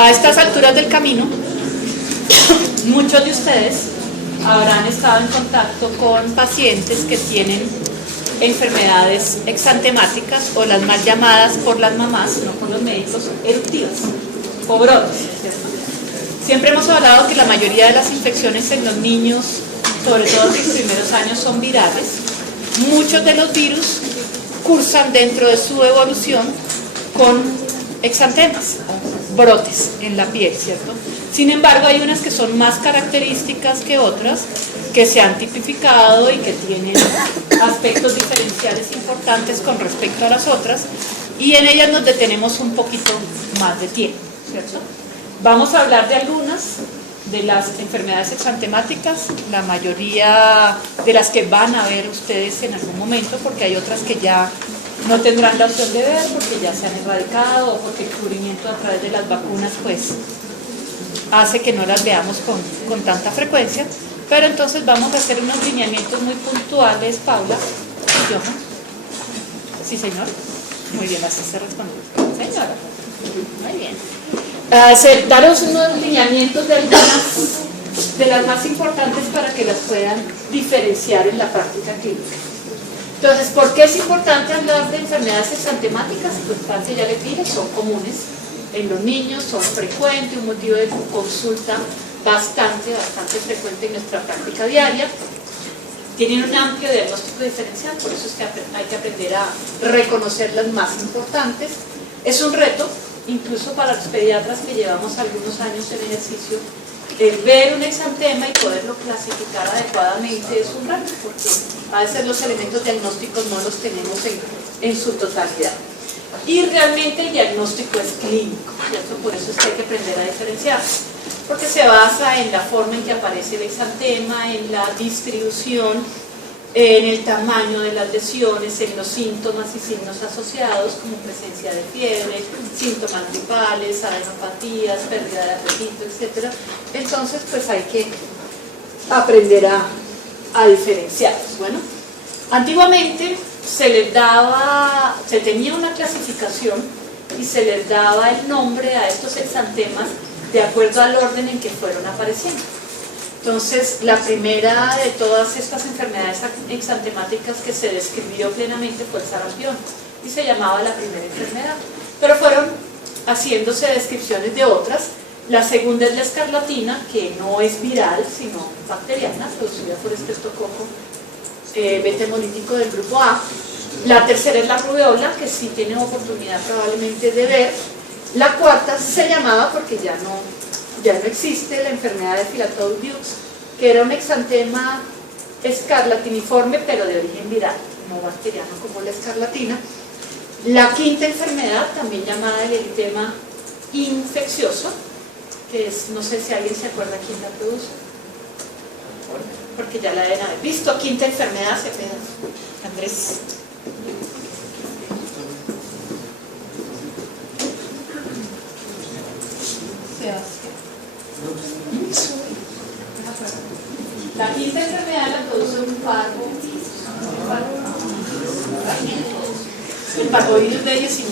A estas alturas del camino, muchos de ustedes habrán estado en contacto con pacientes que tienen enfermedades exantemáticas o las mal llamadas por las mamás, no por los médicos, eruptivas o brotes, ¿cierto? Siempre hemos hablado que la mayoría de las infecciones en los niños, sobre todo en sus primeros años, son virales. Muchos de los virus cursan dentro de su evolución con exantemas, brotes en la piel, ¿cierto? Sin embargo, hay unas que son más características que otras, que se han tipificado y que tienen aspectos diferenciales importantes con respecto a las otras, y en ellas nos detenemos un poquito más de tiempo, ¿cierto? Vamos a hablar de algunas de las enfermedades exantemáticas, la mayoría de las que van a ver ustedes en algún momento, porque hay otras que ya no tendrán la opción de ver porque ya se han erradicado o porque el cubrimiento a través de las vacunas pues hace que no las veamos con tanta frecuencia. Pero entonces vamos a hacer unos lineamientos muy puntuales, Paula y Johan. Sí, señor. Muy bien, así se responde. Señora. Muy bien. Daros unos lineamientos de las más importantes para que las puedan diferenciar en la práctica clínica. Entonces, ¿por qué es importante hablar de enfermedades exantemáticas? Pues parte ya les dije, son comunes en los niños, son frecuentes, un motivo de consulta bastante frecuente en nuestra práctica diaria. Tienen un amplio diagnóstico diferencial, por eso es que hay que aprender a reconocer las más importantes. Es un reto, incluso para los pediatras que llevamos algunos años en ejercicio, ver un exantema y poderlo clasificar adecuadamente es un reto, porque a veces los elementos diagnósticos no los tenemos en su totalidad. Y realmente el diagnóstico es clínico, ¿cierto? Por eso es que hay que aprender a diferenciar, porque se basa en la forma en que aparece el exantema, en la distribución, en el tamaño de las lesiones, en los síntomas y signos asociados, como presencia de fiebre, síntomas gripales, adenopatías, pérdida de apetito, etc. Entonces, pues hay que aprender a diferenciarlos. Bueno, antiguamente se tenía una clasificación y se les daba el nombre a estos exantemas de acuerdo al orden en que fueron apareciendo. Entonces, la primera de todas estas enfermedades exantemáticas que se describió plenamente fue el sarampión y se llamaba la primera enfermedad, pero fueron haciéndose descripciones de otras. La segunda es la escarlatina, que no es viral sino bacteriana, producida por estreptococo beta hemolítico del grupo A. La tercera es la rubeola, que sí tienen oportunidad probablemente de ver. La cuarta se llamaba, porque ya no existe, la enfermedad de Philadelphia, que era un exantema escarlatiniforme pero de origen viral, no bacteriano como la escarlatina. La quinta enfermedad, también llamada el eritema infeccioso, que es, no sé si alguien se acuerda quién la produce, porque ya la deben haber visto. Quinta enfermedad, Andrés. La quinta enfermedad la produce un parvo, el parvovirus D19.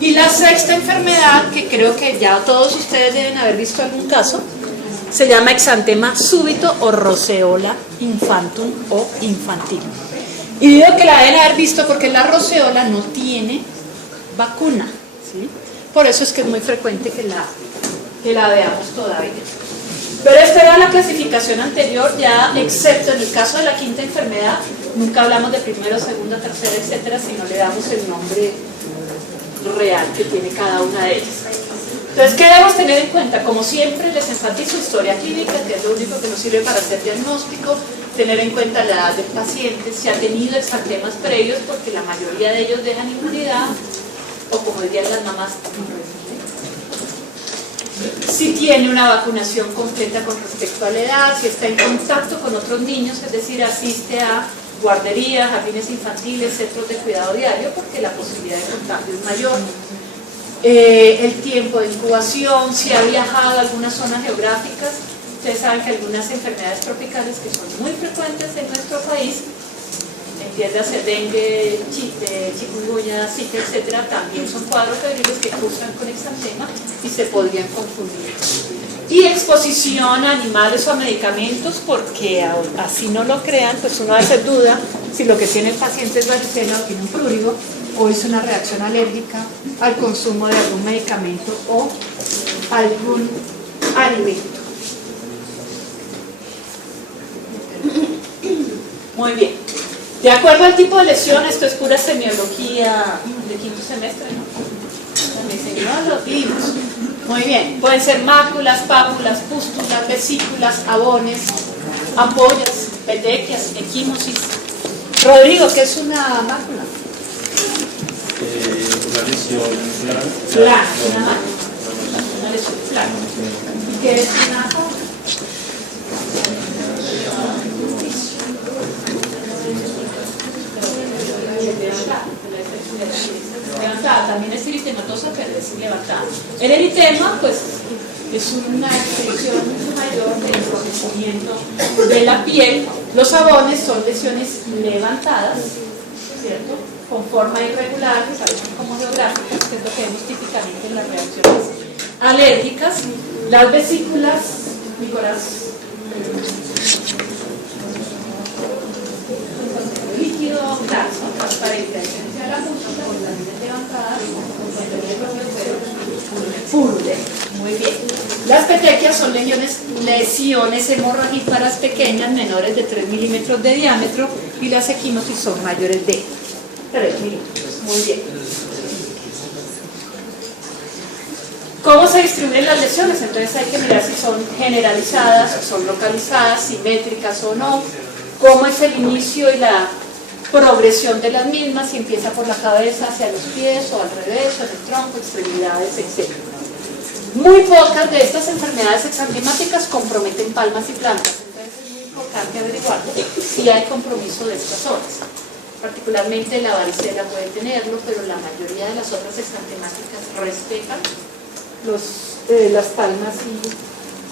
Y la sexta enfermedad, que creo que ya todos ustedes deben haber visto algún caso, se llama exantema súbito o roseola infantum o infantil. Y digo que la deben haber visto porque la roseola no tiene vacuna, ¿sí? Por eso es que es muy frecuente que la veamos todavía. Pero esta era la clasificación anterior, ya excepto en el caso de la quinta enfermedad, nunca hablamos de primero, segunda, tercera, etcétera, sino le damos el nombre real que tiene cada una de ellas. Entonces, ¿qué debemos tener en cuenta? Como siempre, les enfatizo historia clínica, que es lo único que nos sirve para hacer diagnóstico, tener en cuenta la edad del paciente, si ha tenido exantemas previos, porque la mayoría de ellos dejan inmunidad, o como dirían las mamás, si tiene una vacunación completa con respecto a la edad, si está en contacto con otros niños, es decir, asiste a guarderías, jardines infantiles, centros de cuidado diario, porque la posibilidad de contagio es mayor. El tiempo de incubación, si ha viajado a algunas zonas geográficas. Ustedes saben que algunas enfermedades tropicales que son muy frecuentes en nuestro país, entiéndase dengue, chikungunya, zika, etcétera, también son cuadros febriles que cursan con exantema y se podrían confundir. Y exposición a animales o a medicamentos, porque así no lo crean, pues uno a veces duda si lo que tiene el paciente es varicela o tiene un prurigo o es una reacción alérgica al consumo de algún medicamento o algún alimento. Muy bien. De acuerdo al tipo de lesión, esto es pura semiología de quinto semestre, ¿no? Me enseñó los libros. Muy bien. Pueden ser máculas, pápulas, pústulas, vesículas, abones, ampollas, petequias, equimosis. Rodrigo, ¿qué es una mácula? Una lesión Plana, una mácula. Una lesión plana. ¿Y qué es una pápula? Levantada, también es eritematosa, pero es levantada. El eritema, pues, es una extensión mucho mayor del enrojecimiento de la piel. Los abones son lesiones levantadas, ¿cierto? Con forma irregular, que sabemos como geográficas, que es lo que vemos típicamente en las reacciones alérgicas. Las vesículas, Nicolás, líquido, claro, son transparentes, a la música, con las líneas levantadas, purule. Muy bien. Las petequias son lesiones hemorragíparas pequeñas, menores de 3 milímetros de diámetro, y las equimosis son mayores de 3 milímetros. Muy bien. ¿Cómo se distribuyen las lesiones? Entonces hay que mirar si son generalizadas, o son localizadas, simétricas o no. ¿Cómo es el inicio y la progresión de las mismas? Si empieza por la cabeza hacia los pies o al revés, o en el tronco, extremidades, etc. Muy pocas de estas enfermedades exantemáticas comprometen palmas y plantas, entonces es muy importante averiguar si hay compromiso de estas zonas. Particularmente la varicela puede tenerlo, pero la mayoría de las otras exantemáticas respetan las palmas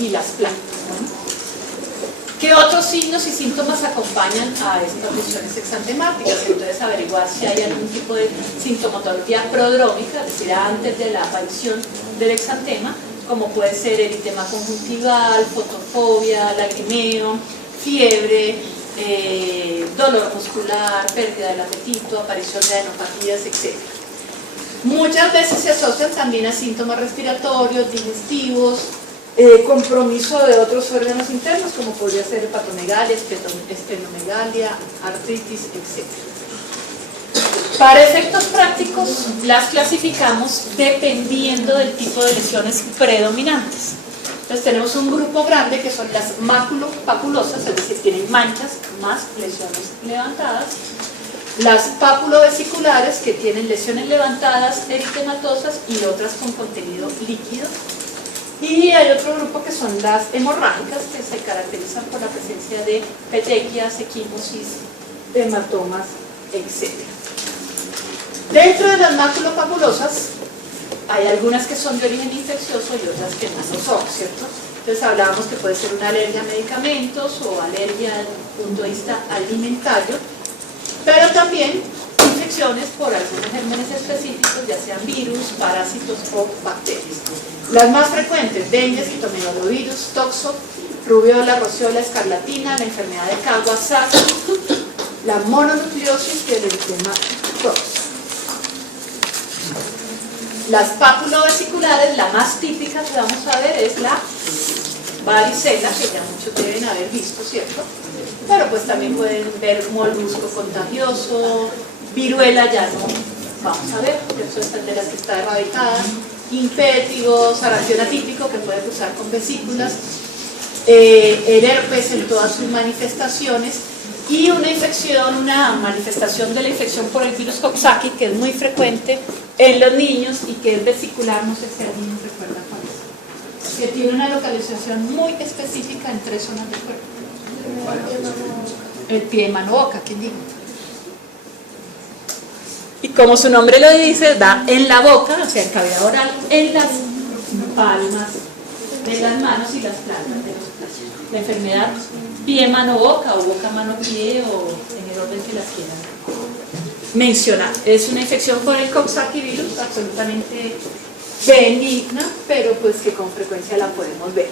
y las plantas, ¿no? ¿Qué otros signos y síntomas acompañan a estas lesiones exantemáticas? Entonces averiguar si hay algún tipo de sintomatología prodrómica, es decir, antes de la aparición del exantema, como puede ser eritema conjuntival, fotofobia, lagrimeo, fiebre, dolor muscular, pérdida del apetito, aparición de adenopatías, etc. Muchas veces se asocian también a síntomas respiratorios, digestivos, compromiso de otros órganos internos, como podría ser hepatomegalia, esplenomegalia, artritis, etc. Para efectos prácticos, las clasificamos dependiendo del tipo de lesiones predominantes. Entonces tenemos un grupo grande que son las máculo-papulosas, es decir, tienen manchas más lesiones levantadas. Las pápulo-vesiculares, que tienen lesiones levantadas, eritematosas y otras con contenido líquido. Y hay otro grupo que son las hemorrágicas, que se caracterizan por la presencia de petequias, equimosis, hematomas, etc. Dentro de las máculo-papulosas hay algunas que son de origen infeccioso y otras que no lo son, ¿cierto? Entonces hablábamos que puede ser una alergia a medicamentos o alergia desde el punto de vista alimentario, pero también infecciones por algunos gérmenes específicos, ya sean virus, parásitos o bacterias. Las más frecuentes: dengue, citomegalovirus, toxo, rubiola, rociola, escarlatina, la enfermedad de Kawasaki, la mononucleosis y el eritema tox. Las pápulo-vesiculares, la más típica que vamos a ver es la varicela, que ya muchos deben haber visto, ¿cierto? Pero pues también pueden ver molusco contagioso, viruela ya no vamos a ver, eso es de las que está erradicada, impétigo, sarampión atípico que puede cruzar con vesículas, el herpes en todas sus manifestaciones, y una manifestación de la infección por el virus Coxsackie, que es muy frecuente en los niños y que es vesicular, no sé si alguien recuerda cuál es, que tiene una localización muy específica en 3 zonas del cuerpo. El pie, mano, boca, ¿quién dijo? Y como su nombre lo dice, da en la boca, o sea, en cavidad oral, en las palmas de las manos y las plantas de los pies. La enfermedad pie-mano-boca o boca-mano-pie o en el orden que las quieran mencionar. Es una infección por el Coxsackie virus absolutamente benigna, pero pues que con frecuencia la podemos ver.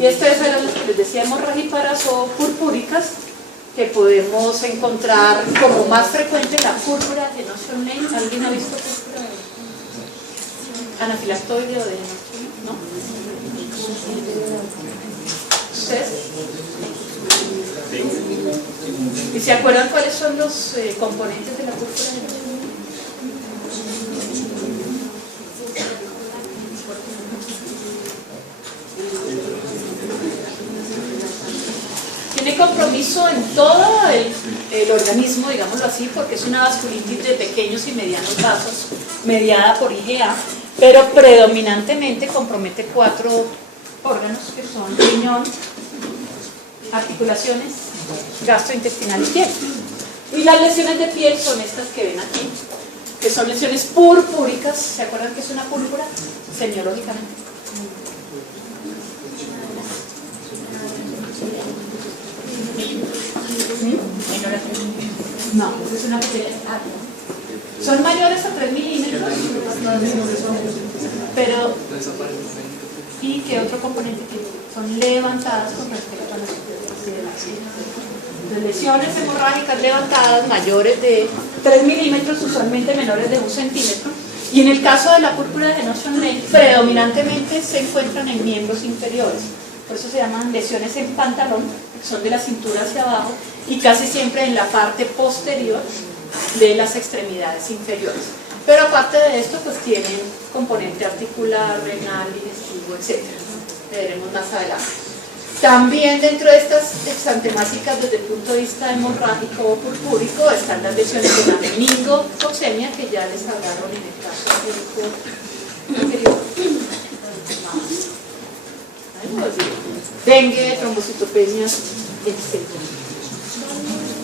Y esto es lo que les decía, hemorrágicas o purpúricas, que podemos encontrar como más frecuente la púrpura de Notion Lane. ¿Alguien ha visto púrpura anafilactoide o de Notion? ¿No? ¿Ustedes? ¿Y se acuerdan cuáles son los componentes de la púrpura de Notion? Tiene compromiso en todo el organismo, digámoslo así, porque es una vasculitis de pequeños y medianos vasos, mediada por IgA, pero predominantemente compromete 4 órganos que son riñón, articulaciones, gastrointestinal y piel. Y las lesiones de piel son estas que ven aquí, que son lesiones purpúricas. ¿Se acuerdan que es una púrpura? Semiológicamente. No, es una pequeña. Son mayores a 3 milímetros, pero ¿y qué otro componente tiene? Son levantadas con respecto a la superficie de la piel. Las lesiones hemorrágicas levantadas mayores de 3 milímetros, usualmente menores de 1 centímetro, y en el caso de la púrpura de Notion Lane, predominantemente se encuentran en miembros inferiores. Por eso se llaman lesiones en pantalón, que son de la cintura hacia abajo, y casi siempre en la parte posterior de las extremidades inferiores. Pero aparte de esto, pues tienen componente articular, renal, digestivo, etc. Veremos más adelante. También dentro de estas exantemáticas desde el punto de vista hemorrágico o purpúrico están las lesiones de la meningococcemia, que ya les hablaron en el caso anterior. Dengue, trombocitopenia, etc.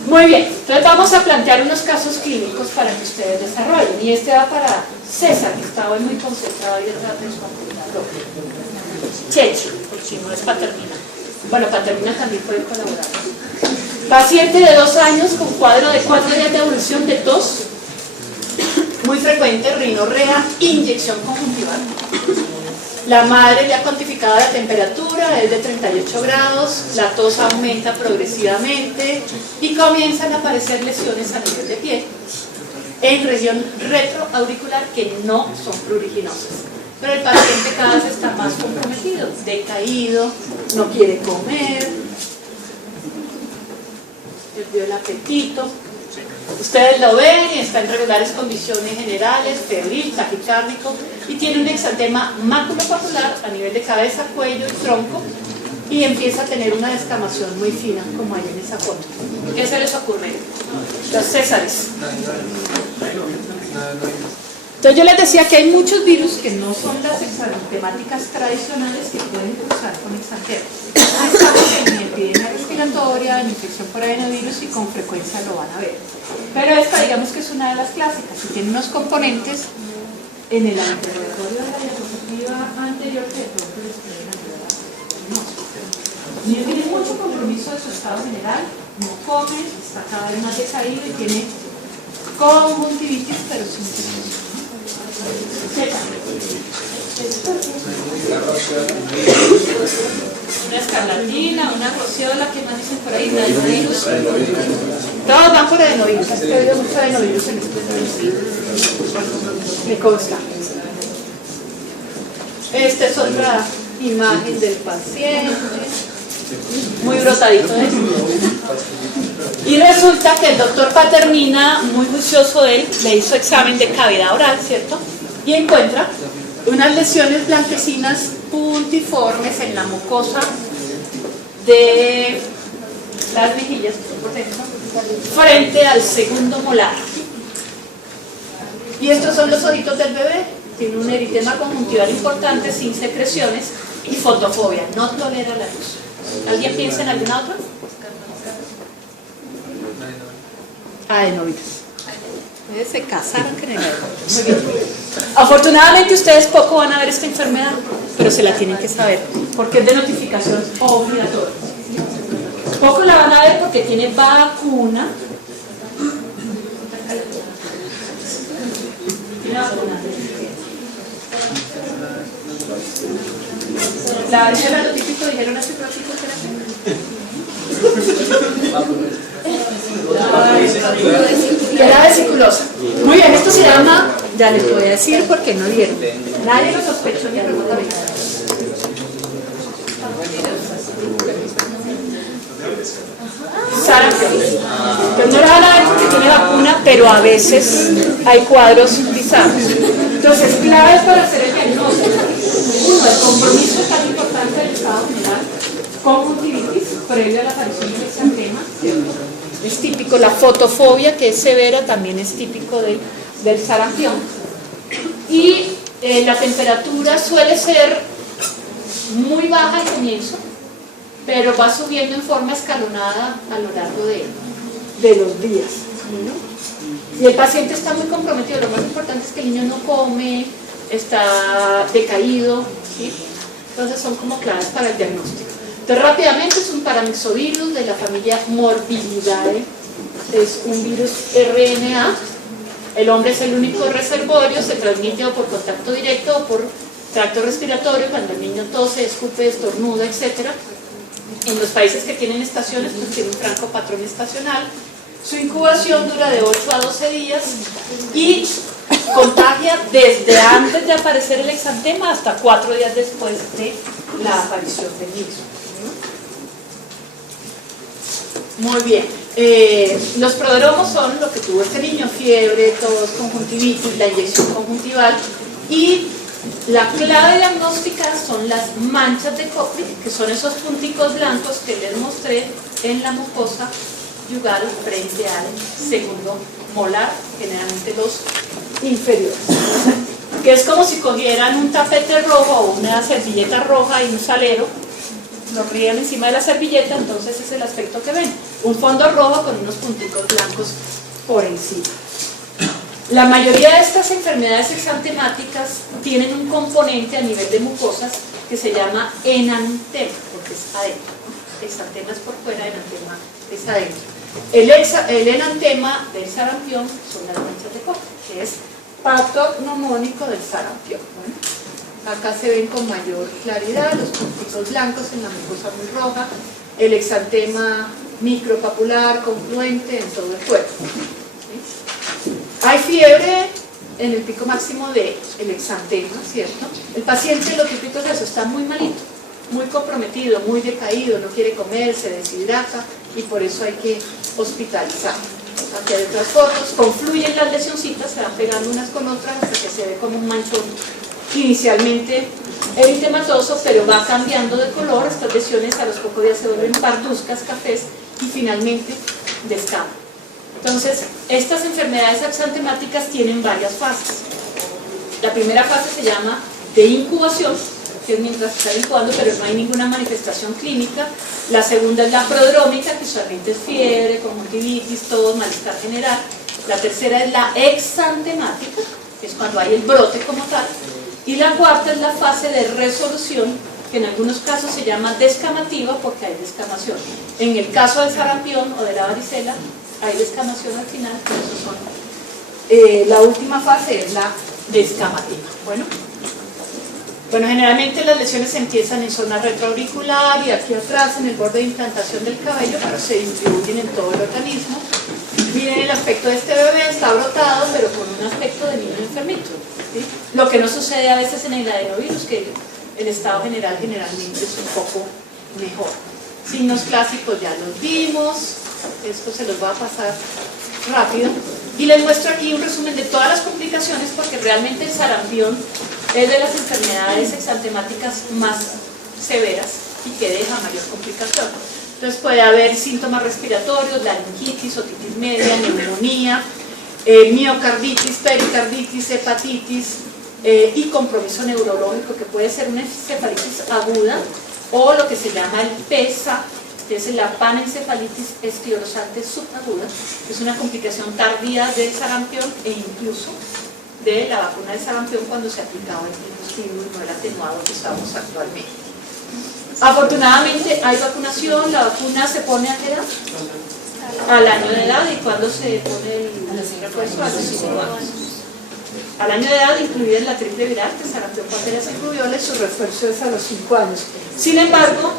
Muy bien, entonces vamos a plantear unos casos clínicos para que ustedes desarrollen. Y este va para César, que está hoy muy concentrado ahí detrás de su computador. Chechi, por si no es Paternina. Bueno, Paternina también puede colaborar. Paciente de 2 años con cuadro de 4 días de evolución de tos, muy frecuente, rinorrea, inyección conjuntival. La madre le ha cuantificado la temperatura, es de 38 grados, la tos aumenta progresivamente y comienzan a aparecer lesiones a nivel de piel en región retroauricular que no son pruriginosas. Pero el paciente cada vez está más comprometido, decaído, no quiere comer, perdió el apetito. Ustedes lo ven y está en regulares condiciones generales, febril, taquicárdico, y tiene un exantema maculopapular a nivel de cabeza, cuello y tronco, y empieza a tener una descamación muy fina, como hay en esa foto. ¿Qué se les ocurre? Los Césares. Entonces yo les decía que hay muchos virus que no son las exantemáticas tradicionales que pueden cruzar con exantemas. Estamos en epidemia respiratoria, en infección por adenovirus y con frecuencia lo van a ver. Pero esta digamos que es una de las clásicas y tiene unos componentes en el anterrogatorio de la diapositiva anterior que de pronto les pueden ayudar a no. Tiene mucho compromiso de su estado general, no come, está cada vez más decaído y tiene conjuntivitis pero sin infección. Una escarlatina, una rociola, ¿qué más dicen por ahí? Adenovirus. Todos van por adenovirus. Has oído mucho adenovirus en este me consta. Esta es otra imagen del paciente. Muy brotadito, ¿eh? Y resulta que el doctor Paternina, muy juicioso él, le hizo examen de cavidad oral, ¿cierto? Y encuentra unas lesiones blanquecinas puntiformes en la mucosa de las mejillas, por dentro, frente al segundo molar. Y estos son los ojitos del bebé. Tiene un eritema conjuntival importante, sin secreciones y fotofobia, no tolera la luz. ¿Alguien piensa en alguna otra? Adenovirus. Se casaron con el aeropuerto. Muy bien. Afortunadamente ustedes poco van a ver esta enfermedad, pero se la tienen que saber, porque es de notificación obligatoria. Poco la van a ver porque tiene vacuna. Tiene vacuna. La varicela, lo típico, dijeron hace ratito que era vesiculosa. Muy bien, esto se llama, ya les voy a decir porque no vieron. Nadie lo sospechó ni remotamente. Sarampión. Entonces no la van a ver porque tiene vacuna, pero a veces hay cuadros bizarros. Entonces, claves para hacer el diagnóstico. Uno, el compromiso tan importante del estado general. Conjuntivitis, previo a la aparición del exantema, ¿cierto? Es típico. La fotofobia, que es severa, también es típico del sarampión. Y la temperatura suele ser muy baja al comienzo, pero va subiendo en forma escalonada a lo largo de los días, ¿no? Y el paciente está muy comprometido. Lo más importante es que el niño no come, está decaído, ¿sí? Entonces son como claves para el diagnóstico. Entonces rápidamente es un paramyxovirus de la familia Morbillidae, es un virus RNA. El hombre es el único reservorio, se transmite o por contacto directo o por tracto respiratorio, cuando el niño tose, escupe, estornuda, etc. En los países que tienen estaciones, pues tiene un franco patrón estacional. Su incubación dura de 8 a 12 días y contagia desde antes de aparecer el exantema hasta 4 días después de la aparición del mismo. Muy bien. Los prodromos son lo que tuvo este niño: fiebre, tos, conjuntivitis, la inyección conjuntival, y la clave diagnóstica son las manchas de Koplik, que son esos punticos blancos que les mostré en la mucosa yugal frente al segundo molar, generalmente los inferiores, que es como si cogieran un tapete rojo o una servilleta roja y un salero, lo ríen encima de la servilleta. Entonces es el aspecto que ven, un fondo rojo con unos punticos blancos por encima. La mayoría de estas enfermedades exantemáticas tienen un componente a nivel de mucosas que se llama enantema, porque es adentro, ¿no? Exantema es por fuera, enantema es adentro. El enantema del sarampión son las manchas de Koplik, que es patognomónico del sarampión. Bueno, acá se ven con mayor claridad los puntitos blancos en la mucosa muy roja, el exantema micropapular, confluente en todo el cuerpo. ¿Sí? Hay fiebre en el pico máximo del exantema, ¿cierto? El paciente, lo típico es eso, está muy malito, muy comprometido, muy decaído, no quiere comer, se deshidrata y por eso hay que hospitalizar. Aquí hay otras fotos, confluyen las lesioncitas, se van pegando unas con otras hasta que se ve como un manchón inicialmente eritematoso, pero va cambiando de color. Estas lesiones a los pocos días se vuelven parduzcas, cafés y finalmente descaman. Entonces, estas enfermedades exantemáticas tienen varias fases. La primera fase se llama de incubación, que es mientras está incubando, pero no hay ninguna manifestación clínica. La segunda es la prodrómica, que usualmente es fiebre, conjuntivitis, tos, malestar general. La tercera es la exantemática, que es cuando hay el brote como tal. Y la cuarta es la fase de resolución, que en algunos casos se llama descamativa porque hay descamación. En el caso del sarampión o de la varicela, hay descamación al final, pero eso son, la última fase es la descamativa. Bueno, generalmente las lesiones empiezan en zona retroauricular y aquí atrás en el borde de implantación del cabello, pero se distribuyen en todo el organismo. Miren el aspecto de este bebé, está brotado, pero con un aspecto de niño enfermito, ¿sí? Lo que no sucede a veces en el adenovirus, que el estado general generalmente es un poco mejor. Signos clásicos ya los vimos, esto se los voy a pasar rápido. Y les muestro aquí un resumen de todas las complicaciones, porque realmente el sarampión es de las enfermedades exantemáticas más severas y que deja mayor complicación. Entonces puede haber síntomas respiratorios, laringitis, otitis media, neumonía, miocarditis, pericarditis, hepatitis y compromiso neurológico, que puede ser una encefalitis aguda o lo que se llama el PESA que es la panencefalitis esclerosante subaguda, que es una complicación tardía del sarampión e incluso de la vacuna de sarampión cuando se aplicaba el dispositivo y no el atenuado que estamos actualmente. Afortunadamente hay vacunación, la vacuna se pone a qué edad? Al año de edad. ¿Y cuándo se pone el refuerzo? A los 5 años. Al año de edad, incluida la triple viral, que sarampión, paperas y rubiola, su refuerzo es a los 5 años. Sin embargo,